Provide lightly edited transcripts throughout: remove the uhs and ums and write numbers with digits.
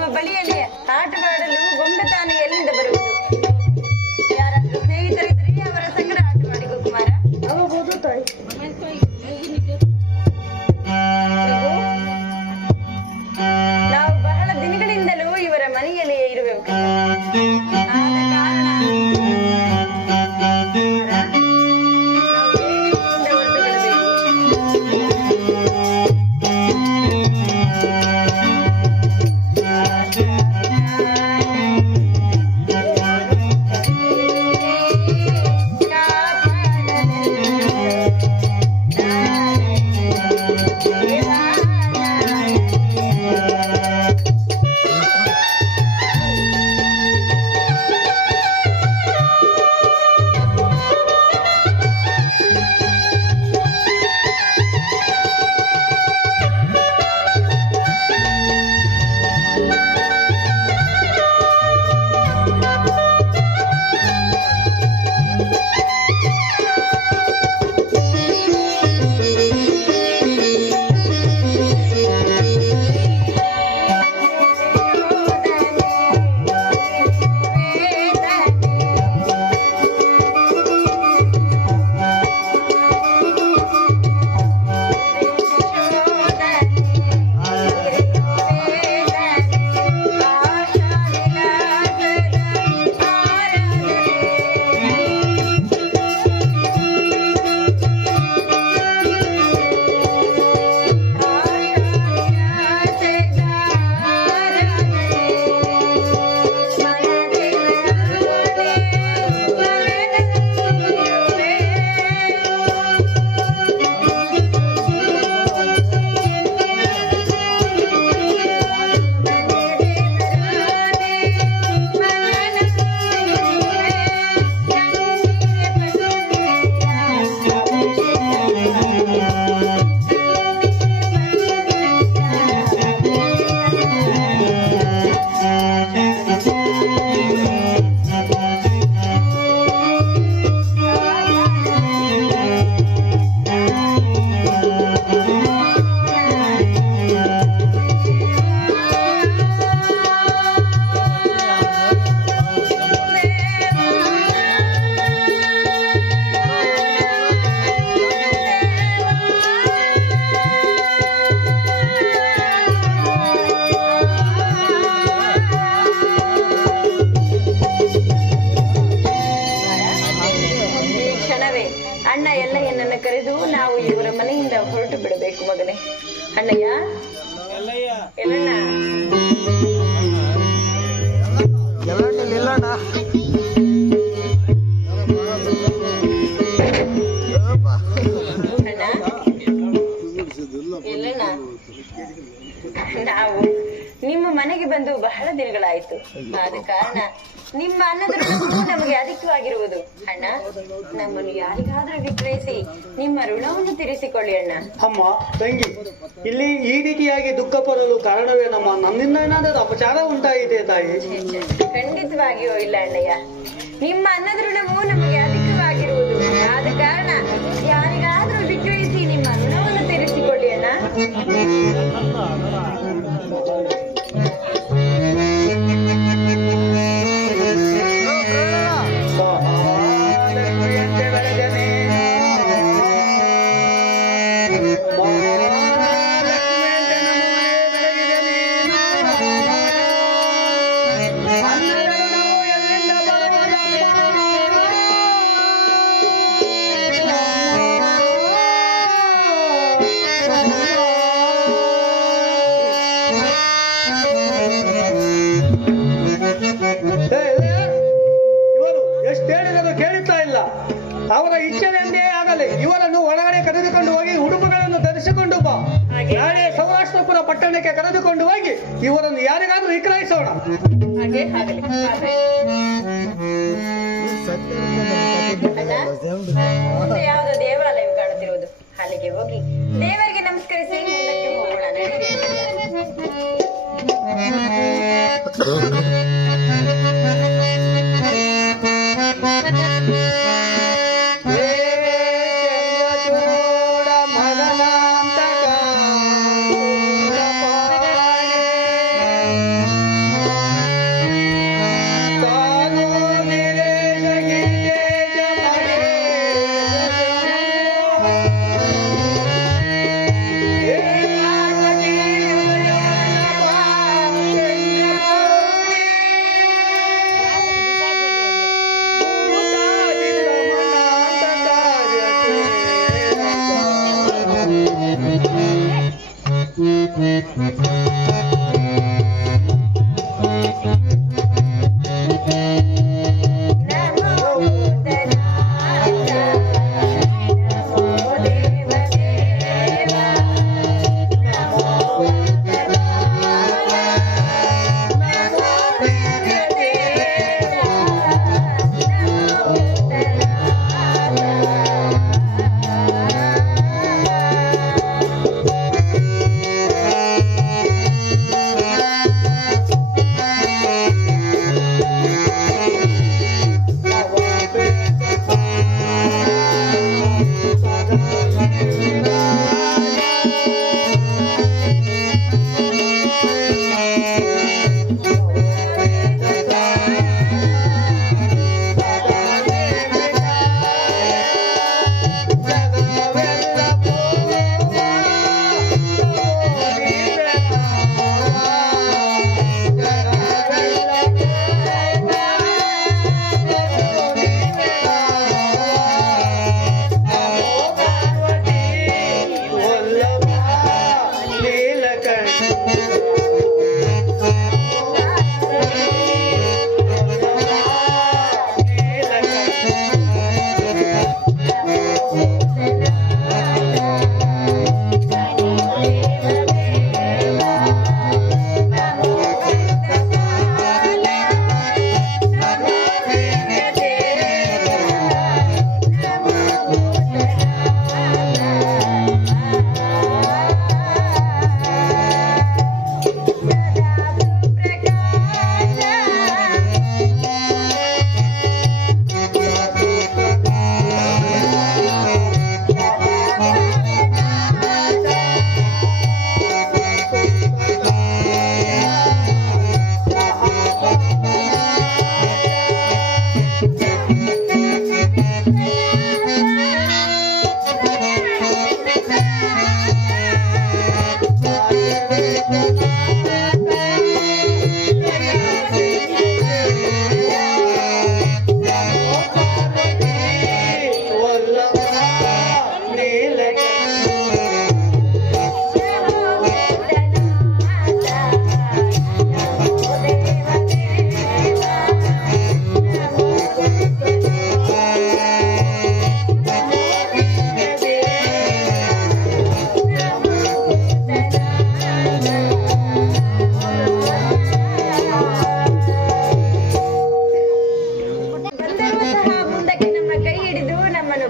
ನಮ್ಮ ಬಳಿಯಲ್ಲಿ ಆಟವಾಡಲು ಗೊಂಬೆ ತಾನು ಎಲ್ಲಿಂದ ಬರುವುದು? ಯಾರಾದ್ರೂ ಸ್ನೇಹಿತರಿದ್ರೆ ಅವರ ಸಂಗಡ ಆಟವಾಡಿಗೋ ಕುಮಾರ. ಆಗಬಹುದು ತಾಯಿ. ನಾವು ಬಹಳ ದಿನಗಳಿಂದಲೂ ಇವರ ಮನೆಯಲ್ಲಿಯೇ ಇರುವೆವು. ಆದ ಕಾರಣ ನಾವು ಬೇಗ ಇಲ್ಲಿಂದ ಹೊರಟು ಬರಬೇಕು. ಅಣ್ಣ ಎಲ್ಲಯ್ಯನನ್ನು ಕರೆದು ನಾವು ಇವರ ಮನೆಯಿಂದ ಹೊರಟು ಬಿಡಬೇಕು. ಮಗನೇ ಅಣ್ಣಯ್ಯ, ಎಲ್ಲಣ್ಣ, ಎಲ್ಲಣ್ಣ, ನಾವು ನಿಮ್ಮ ಮನೆಗೆ ಬಂದು ಬಹಳ ದಿನಗಳಾಯ್ತು. ಆದ ಕಾರಣ ನಿಮ್ಮ ಅನ್ನದ ಋಣವು ನಮಗೆ ಅಧಿಕವಾಗಿರುವುದು. ಅಣ್ಣ, ನಮ್ಮನ್ನು ಯಾರಿಗಾದ್ರೂ ವಿಕ್ರಯಿಸಿ ನಿಮ್ಮ ಋಣವನ್ನು ತೀರಿಸಿಕೊಳ್ಳಿ ಅಣ್ಣ. ಅಮ್ಮ ತಂಗಿ, ಇಲ್ಲಿ ಈ ರೀತಿಯಾಗಿ ದುಃಖ ಪಡಲು ಕಾರಣವೇನಮ್ಮ? ನನ್ನಿಂದ ಏನಾದರೂ ಅಪಚಾರ ಉಂಟಾಗಿದೆ ತಾಯಿ? ಖಂಡಿತವಾಗಿಯೂ ಇಲ್ಲ ಅಣ್ಣಯ್ಯ. ನಿಮ್ಮ ಅನ್ನದ ಋಣವು ನಮಗೆ ಅಧಿಕವಾಗಿರುವುದು. ಆದ ಕಾರಣ ಯಾರಿಗಾದ್ರೂ ವಿಕ್ರಯಿಸಿ ನಿಮ್ಮ ಋಣವನ್ನು ತೀರಿಸಿಕೊಳ್ಳಿ ಅಣ್ಣ. ಅವರ ಇಚ್ಛೆಯಂತೆ ಆಗಲಿ. ಇವರನ್ನು ಒಳಗಡೆ ಕರೆದುಕೊಂಡು ಹೋಗಿ ಉಡುಪುಗಳನ್ನು ಧರಿಸಿಕೊಂಡು ಬಾ. ನಾಳೆ ಸೌರಾಷ್ಟ್ರಪುರ ಪಟ್ಟಣಕ್ಕೆ ಕರೆದುಕೊಂಡು ಹೋಗಿ ಇವರನ್ನು ಯಾರಿಗಾದ್ರೂ ವಿಕ್ರಯಿಸೋಣ. ಹಾಗೆ ಆಗಲಿ. ಮುಂದೆ ಯಾವುದೋ ದೇವಾಲಯ ಕಾಣುತ್ತಿರುವುದು, ಅಲ್ಲಿಗೆ ಹೋಗಿ ದೇವರಿಗೆ ನಮಸ್ಕರಿಸಿ ಮುಂದಕ್ಕೆ ಹೋಗೋಣ.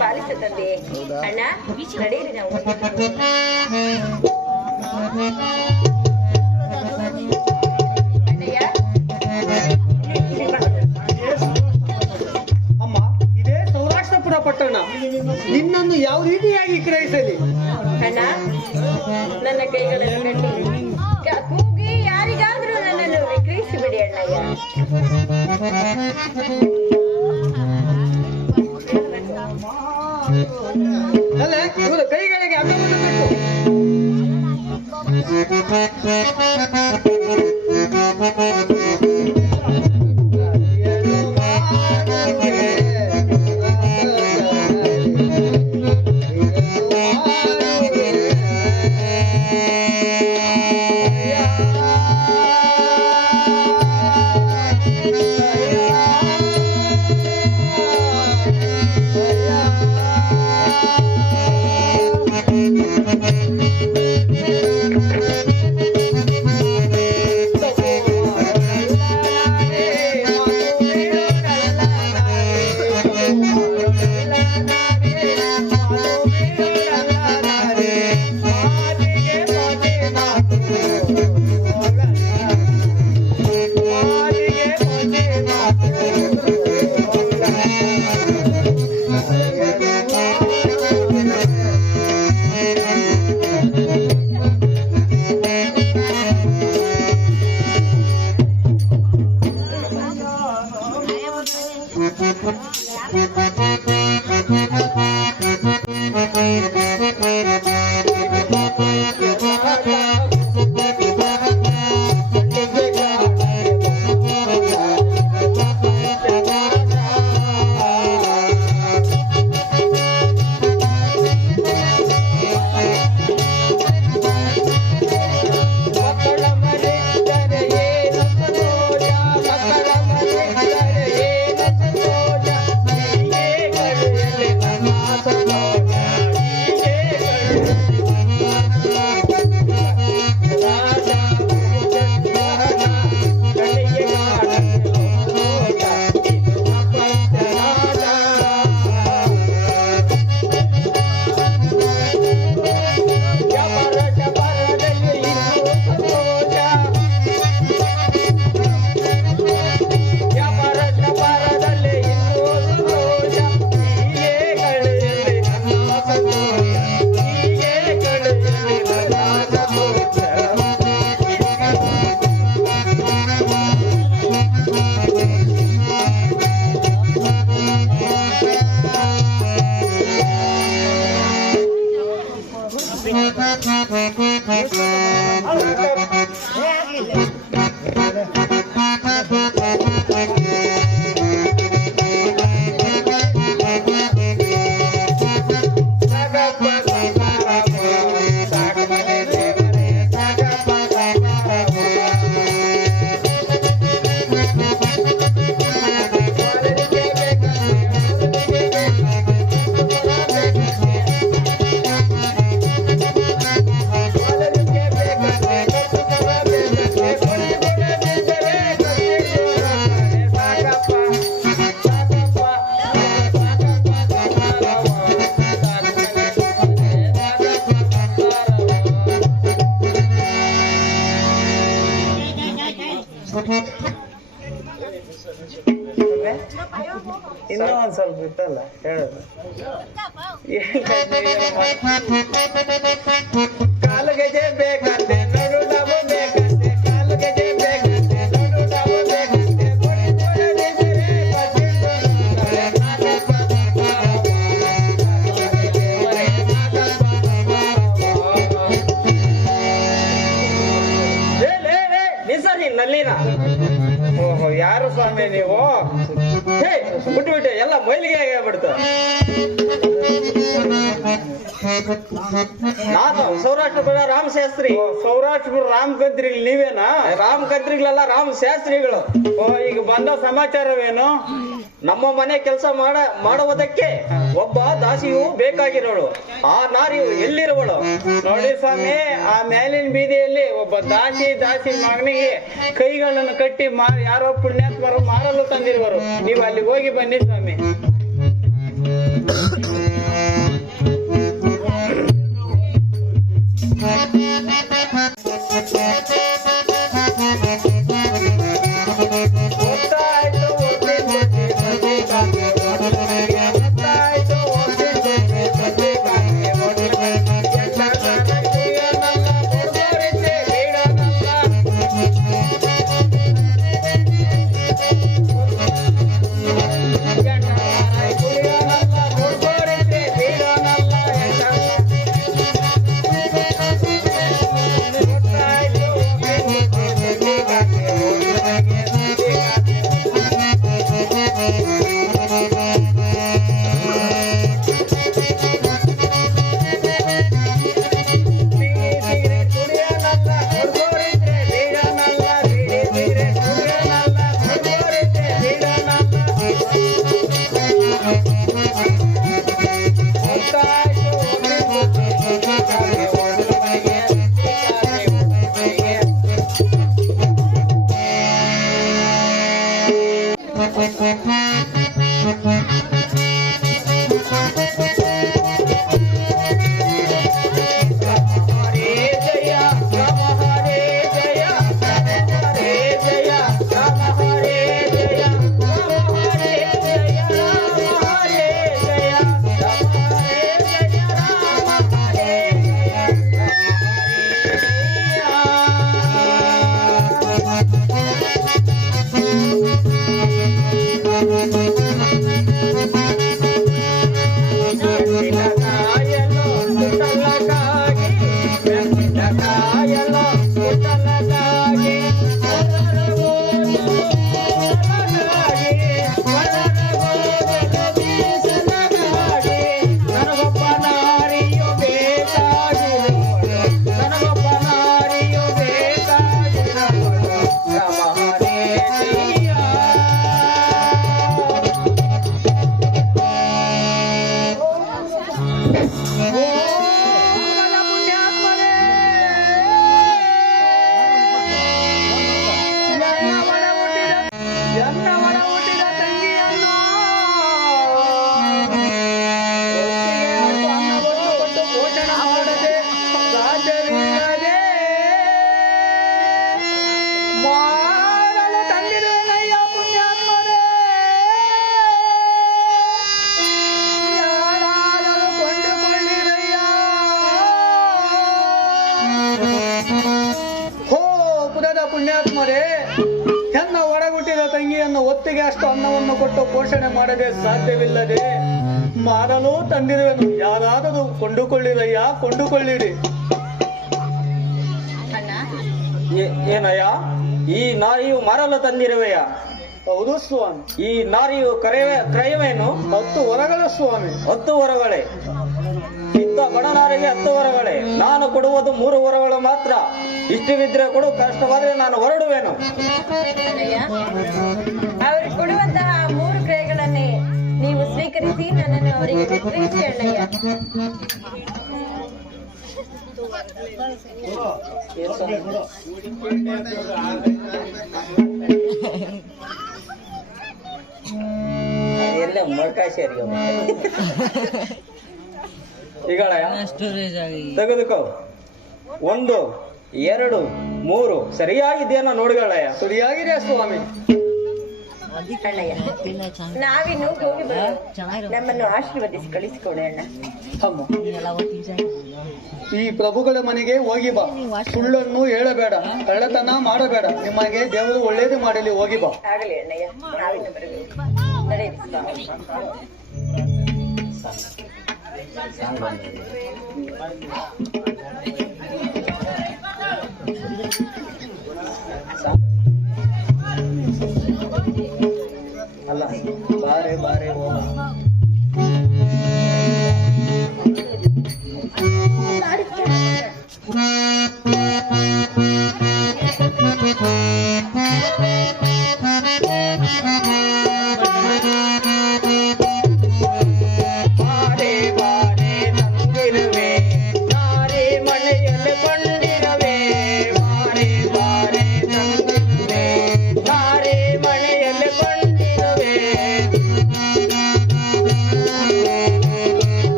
ಪಾಲಿಸುತ್ತದೆ ಅಣ್ಣ. ನಡೆಯಿರಿ ನಾವು. ಅಮ್ಮ, ಇದೇ ಸೌರಾಷ್ಟ್ರಪುರ ಪಟ್ಟಣ. ನಿನ್ನನ್ನು ಯಾವ ರೀತಿಯಾಗಿ ಗ್ರಹಿಸಲಿ ಅಣ್ಣ? ನನ್ನ ಕೈಗಳನ್ನು ಕಟ್ಟಿ ಕೂಗಿ ಯಾರಿಗಾದ್ರೂ ನನ್ನನ್ನು ವಿಕ್ರಯಿಸಿಬಿಡಿ ಅಣ್ಣಯ್ಯ. ಅಲ್ಲ, ಇವರ ಕೈಗಳಿಗೆ ಅಗವನ್ನು ಇನ್ನೂ ಒಂದ್ ಸ್ವಲ್ಪ ಇತ್ತಲ್ಲ ಹೇಳುದು ಕಾಲು ಗೆಜೆ ಬೇಕಂತೆ ನೋಡು ನಾವು ಬೇಕಂತೆ ಕಾಲು ಗೆಜೆ ಬೇಕಂತೆ ನೋಡು ನಾವು ಬೇಕಂತೆ ನಲ್ಲಿನ ಓಹೋ ಯಾರು ಸ್ವಾಮಿ ನೀವು ಬಿಟ್ಟು ಎಲ್ಲ ಮೈಲಿಗೆ ಆಗ್ಬಿಡ್ತು ನಾನು ಸೌರಾಷ್ಟ್ರಪುರ ರಾಮ ಶಾಸ್ತ್ರಿ ಸೌರಾಷ್ಟ್ರಪುರ ರಾಮ್ ಕಂತ್ರಿಗಳು ನೀವೇನಾ ರಾಮ್ ಕಂತ್ರಿಗಳೆಲ್ಲ ರಾಮ ಶಾಸ್ತ್ರಿಗಳು ಈಗ ಬಂದ ಸಮಾಚಾರವೇನು ನಮ್ಮ ಮನೆ ಕೆಲಸ ಮಾಡುವುದಕ್ಕೆ ಒಬ್ಬ ದಾಸಿಯು ಬೇಕಾಗಿರೋಳು ಆ ನಾರಿಯು ಎಲ್ಲಿರುವಳು ನೋಡಿ ಸ್ವಾಮಿ ಆ ಮೇಲಿನ ಬೀದಿಯಲ್ಲಿ ಒಬ್ಬ ದಾಸಿ ಮಗನಿಗೆ ಕೈಗಳನ್ನು ಕಟ್ಟಿ ಯಾರೋ ಪುಣ್ಯಾತ್ಮರು ಮಾರಲು ತಂದಿರುವರು ನೀವು ಅಲ್ಲಿ ಹೋಗಿ ಬನ್ನಿ ಸ್ವಾಮಿ ಪುಣ್ಯಾತ್ಮರೇ, ಹೆಣ್ಣ ಒಡಗುಟ್ಟಿದ ತಂಗಿಯನ್ನು ಒತ್ತಿಗೆ ಅಷ್ಟು ಅನ್ನವನ್ನು ಕೊಟ್ಟು ಪೋಷಣೆ ಮಾಡದೆ ಸಾಧ್ಯವಿಲ್ಲದೆ ಮಾರಲು ತಂದಿರುವೆನು. ಯಾರಾದರೂ ಕೊಂಡುಕೊಳ್ಳಿರಯ್ಯ, ಕೊಂಡುಕೊಳ್ಳಿರಿ. ಅಣ್ಣ, ಏನಯ್ಯ? ಈ ನಾರಿಯು ಮಾರಲು ತಂದಿರುವೆಯ? ಹೌದು ಸ್ವಾಮಿ. ಈ ನಾರಿಯು ಕ್ರಯವೇನು? 10 ವರಗಳ ಸ್ವಾಮಿ. 10 ವರಗಳೇ? ಇದ್ದ ಬಡನಾರಿಗೆ 10 ವರಗಳೇ? ನಾನು ಕೊಡುವುದು 3 ವರಗಳು ಮಾತ್ರ. ಇಷ್ಟವಿದ್ರೆ ಕೊಡು, ಕಷ್ಟವಾದ್ರೆ ನಾನು ಹೊರಡುವೆನು. ಅಣ್ಣಯ್ಯ, ಅವರು ಕೊಡುವಂತಹ 3 ಕ್ರಯಗಳನ್ನೇ ನೀವು ಸ್ವೀಕರಿಸಿ ನನ್ನನ್ನು ಅವರಿಗೆ ವಿಕ್ರಯಿಸಿ ಅಣ್ಣಯ್ಯ. ಎಲ್ಲ ಮೊಳಕಾಶೇರಿ ಈಗಳ ತೆಗೆದುಕೋ. 1 2 3 ಸರಿಯಾಗಿದೆಯನ್ನ ನೋಡಿಗಳಯ್ಯ. ಸರಿಯಾಗಿದೆ ಸ್ವಾಮಿ. ಅಣ್ಣಯ್ಯ, ನಾವಿನ್ನು ಹೋಗಿ ಬರೋಣ. ನಮ್ಮನ್ನು ಆಶೀರ್ವದಿಸಿ ಕಳಿಸಿಕೊಡಿ ಅಣ್ಣ. ಅಮ್ಮ, ಈ ಪ್ರಭುಗಳ ಮನೆಗೆ ಹೋಗಿ ಬಾ. ಸುಳ್ಳನ್ನು ಹೇಳಬೇಡ, ಕಳ್ಳತನ ಮಾಡಬೇಡ. ನಿಮಗೆ ದೇವರು ಒಳ್ಳೇದು ಮಾಡಲಿ. ಹೋಗಿ ಬಾ. ಆಗಲಿ ಅಣ್ಣಯ್ಯ, ನಾವಿನ್ನು ಬರಬೇಕು. ನಡೆಯಿರಿ ಸ್ವಾಮಿ. ಅಲ್ಲ, ಬಾರೆ ಬಾರೆ ಹೋಗ.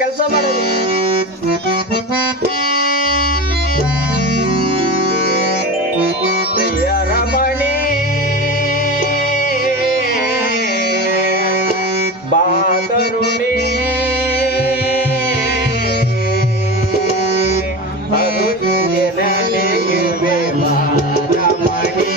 ಕೆಲಸ ಮಾಡೋದು. ರಮಣಿ ಬಾದರುಣಿ ಅರುಜೆನಲಿಯುವೆ ರಮಣಿ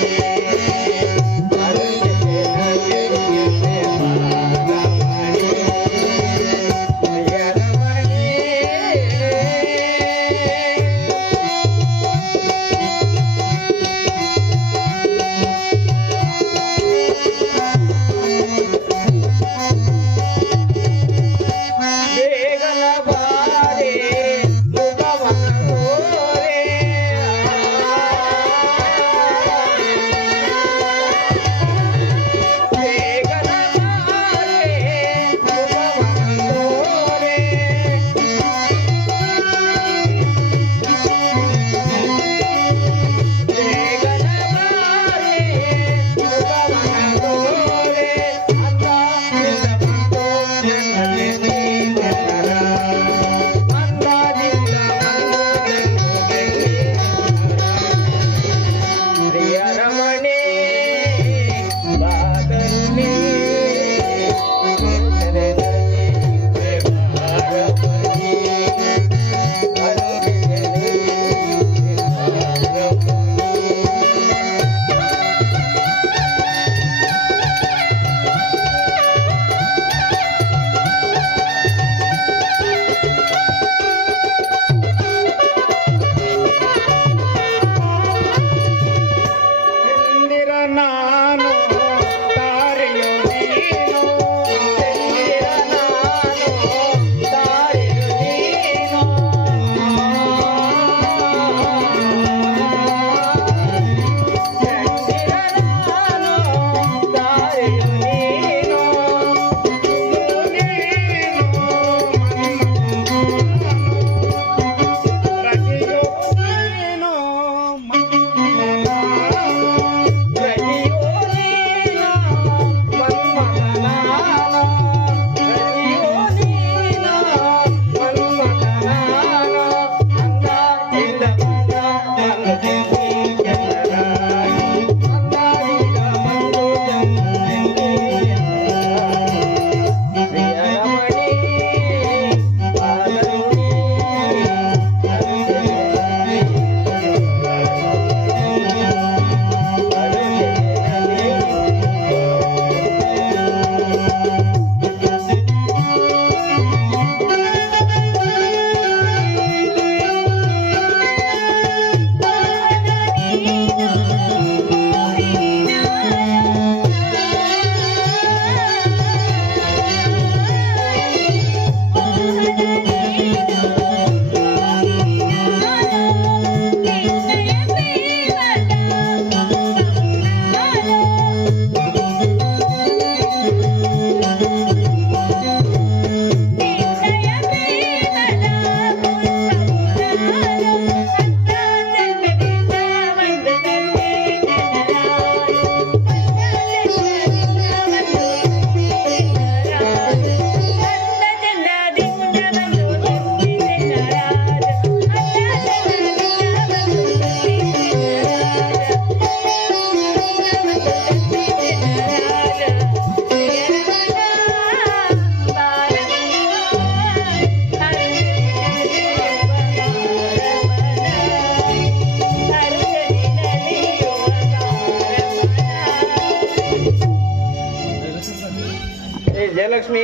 ರಾಜಲಕ್ಷ್ಮಿ,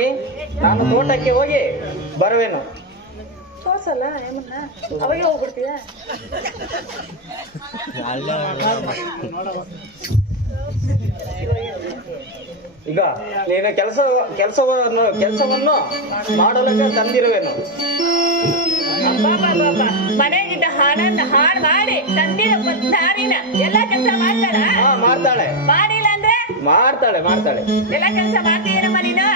ನಾನು ತೋಟಕ್ಕೆ ಹೋಗಿ ಬರುವೆನು. ತೋರ್ಸಲ್ಲ ಏಮನ್ನ ಅವಾಗೆ ಹೋಗ್ಬಿಡ್ತೀಯ. ಈಗ ನೀನು ಕೆಲಸವನ್ನು ಮಾಡಲಕ್ಕೆ ತಂದಿರುವೆನು. ಮನೆಗಿದ್ದ ಹಣನ ಹಾಳು ಮಾಡಿ ತಂದಿನ ನಾರಿನ ಎಲ್ಲಾ ಕೆಲಸ ಮಾಡ್ತಾಳ. ಮಾಡ್ತಾಳೆ. ಮಾಡಿಲ್ಲ ಅಂದ್ರೆ ಮಾಡ್ತಾಳೆ. ಎಲ್ಲಾ ಕೆಲಸ ಮಾಡ್ತೀಯನಮ್ಮ ನೀನು.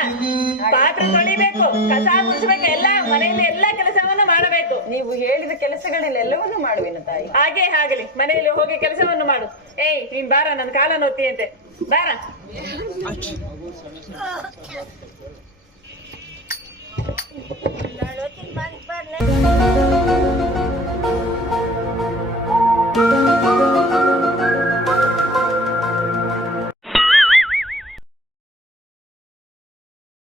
ಪಾತ್ರೆ ತೊಳಿಬೇಕು, ಕಸ ಗುಡಿಸ್ಬೇಕು, ಎಲ್ಲ ಮನೆಯಲ್ಲಿ ಎಲ್ಲಾ ಕೆಲಸವನ್ನು ಮಾಡಬೇಕು. ನೀವು ಹೇಳಿದ ಕೆಲಸಗಳನ್ನೆಲ್ಲವನ್ನೂ ಮಾಡುವೆನು ತಾಯಿ. ಹಾಗೆ ಆಗಲಿ, ಮನೆಯಲ್ಲಿ ಹೋಗಿ ಕೆಲಸವನ್ನು ಮಾಡು. ಏಯ್ ನೀನ್ ಬಾರ, ನನ್ನ ಕಾಲ ನೋಡ್ತೀಯಂತೆ, ಬಾರ.